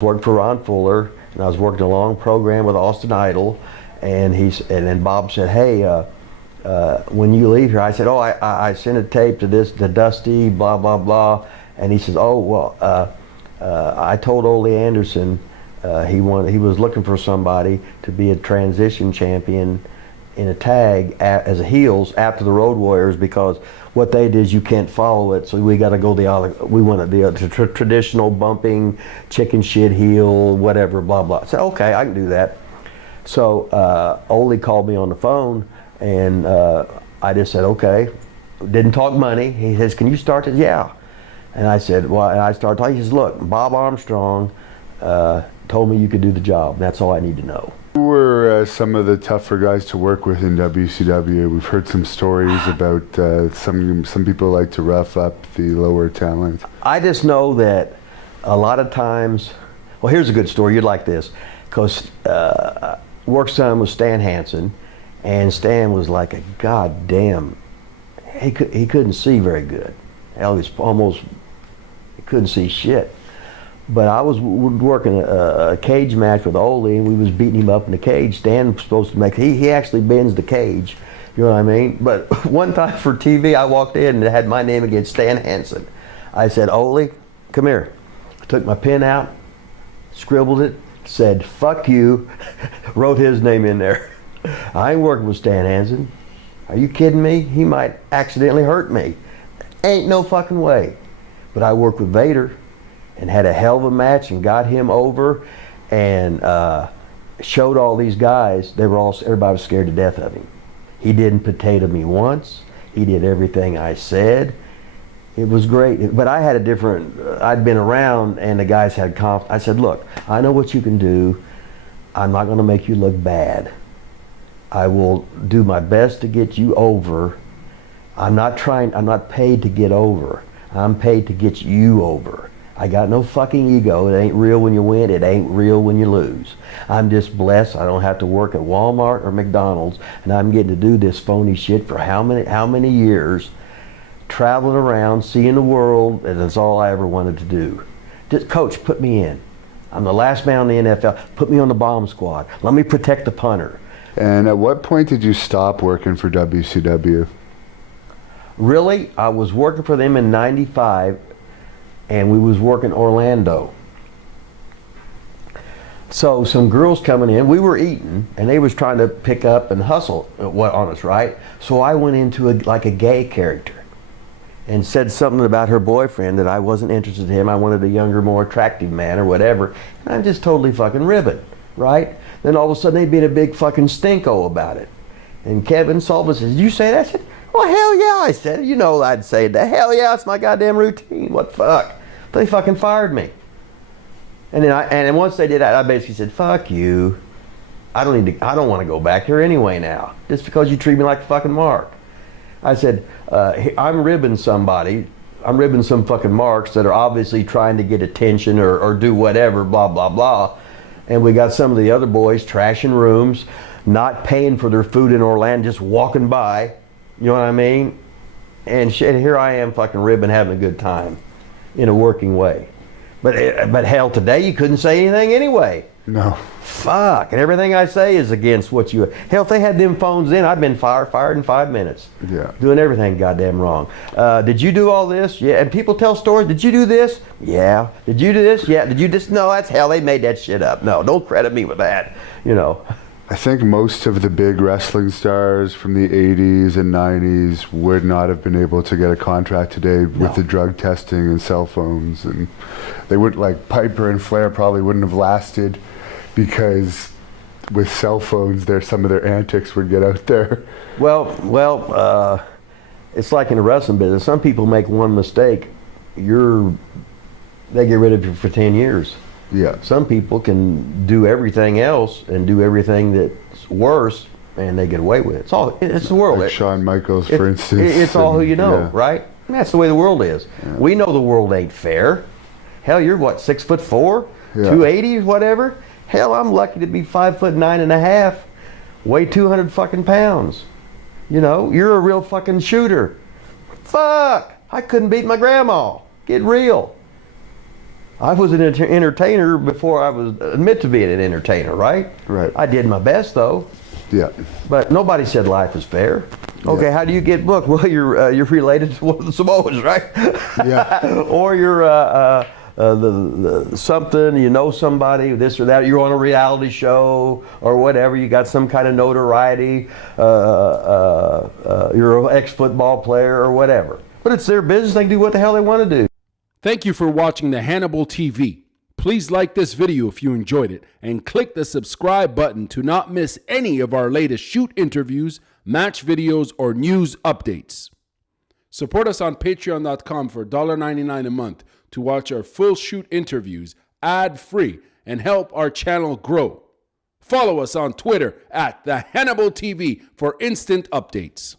Worked for Ron Fuller, and I was working a long program with Austin Idol, and then Bob said, "Hey, when you leave here," I said, "Oh, I sent a tape to Dusty, blah blah blah," and he says, "Oh well, I told Ole Anderson he was looking for somebody to be a transition champion in a tag as a heels after the Road Warriors, because what they did is you can't follow it, so we got to go we want the traditional bumping chicken shit heel whatever blah blah." I said, "Okay, I can do that." So Ole called me on the phone, and I just said, "Okay." Didn't talk money. He says, "Can you start this?" "Yeah." And I said, "Well," and I started talking. He says, "Look, Bob Armstrong told me you could do the job. That's all I need to know." Who were some of the tougher guys to work with in WCW? We've heard some stories about some people like to rough up the lower talent. I just know that a lot of times, well, here's a good story. You'd like this, because worked some with Stan Hansen, and Stan was like a goddamn, he couldn't see very good. Hell, he couldn't see shit. But I was working a cage match with Ole, and we was beating him up in the cage. Stan was supposed to he actually bends the cage, you know what I mean? But one time for TV, I walked in and it had my name against Stan Hansen. I said, "Ole, come here." I took my pen out, scribbled it, said, "Fuck you," wrote his name in there. I ain't working with Stan Hansen. Are you kidding me? He might accidentally hurt me. Ain't no fucking way. But I worked with Vader and had a hell of a match and got him over, and showed all these guys, everybody was scared to death of him. He didn't potato me once. He did everything I said. It was great. But I had I'd been around, and the guys had confidence. I said, "Look, I know what you can do. I'm not going to make you look bad. I will do my best to get you over. I'm not paid to get over. I'm paid to get you over. I got no fucking ego. It ain't real when you win. It ain't real when you lose. I'm just blessed. I don't have to work at Walmart or McDonald's, and I'm getting to do this phony shit for how many years, traveling around, seeing the world, and that's all I ever wanted to do. Just, coach, put me in. I'm the last man in the NFL. Put me on the bomb squad. Let me protect the punter." And at what point did you stop working for WCW? Really, I was working for them in '95, and we was working Orlando. So some girls coming in, we were eating, and they was trying to pick up and hustle on us, right? So I went into like a gay character and said something about her boyfriend, that I wasn't interested in him. I wanted a younger, more attractive man or whatever. And I'm just totally fucking ribbing, right? Then all of a sudden they'd be in a big fucking stinko about it. And Kevin Sullivan says, "Did you say that?" I said, "Well, hell yeah," I said. "You know I'd say that. Hell yeah, it's my goddamn routine. What the fuck?" They fucking fired me. And then once they did that, I basically said, "Fuck you. I don't want to go back here anyway now. Just because you treat me like a fucking mark." I said, I'm ribbing somebody. I'm ribbing some fucking marks that are obviously trying to get attention or do whatever, blah, blah, blah. And we got some of the other boys trashing rooms, not paying for their food in Orlando, just walking by. You know what I mean? And shit, here I am fucking ribbing, having a good time in a working way. But hell, today you couldn't say anything anyway. No. Fuck, and everything I say is against what you... Hell, if they had them phones in, I'd been fired in 5 minutes. Yeah. Doing everything goddamn wrong. Did you do all this? Yeah. And people tell stories. Did you do this? Yeah. Did you do this? Yeah. Did you just... No, that's hell. They made that shit up. No, don't credit me with that. You know. I think most of the big wrestling stars from the 80s and 90s would not have been able to get a contract today with the drug testing and cell phones. And they wouldn't, like Piper and Flair probably wouldn't have lasted, because with cell phones, some of their antics would get out there. Well, it's like in the wrestling business. Some people make one mistake, they get rid of you for 10 years. Yeah. Some people can do everything else and do everything that's worse, and they get away with it. It's the world. Like Shawn Michaels, for instance. It's all who you know, right? And that's the way the world is. Yeah. We know the world ain't fair. Hell, you're what, 6'4", 280, whatever. Hell, I'm lucky to be 5'9.5", weigh 200 fucking pounds. You know, you're a real fucking shooter. Fuck, I couldn't beat my grandma. Get real. I was an entertainer before I was admit to being an entertainer, right? Right. I did my best though. Yeah. But nobody said life is fair. Okay, Yeah. how do you get booked? Well, you're related to one of the Samoans, right? Yeah. Or you're the something, you know somebody, this or that. You're on a reality show or whatever. You got some kind of notoriety. You're an ex-football player or whatever. But it's their business. They can do what the hell they want to do. Thank you for watching the Hannibal TV. Please like this video if you enjoyed it and click the subscribe button to not miss any of our latest shoot interviews, match videos, or news updates. Support us on patreon.com for $1.99 a month to watch our full shoot interviews ad-free and help our channel grow. Follow us on Twitter at the Hannibal TV for instant updates.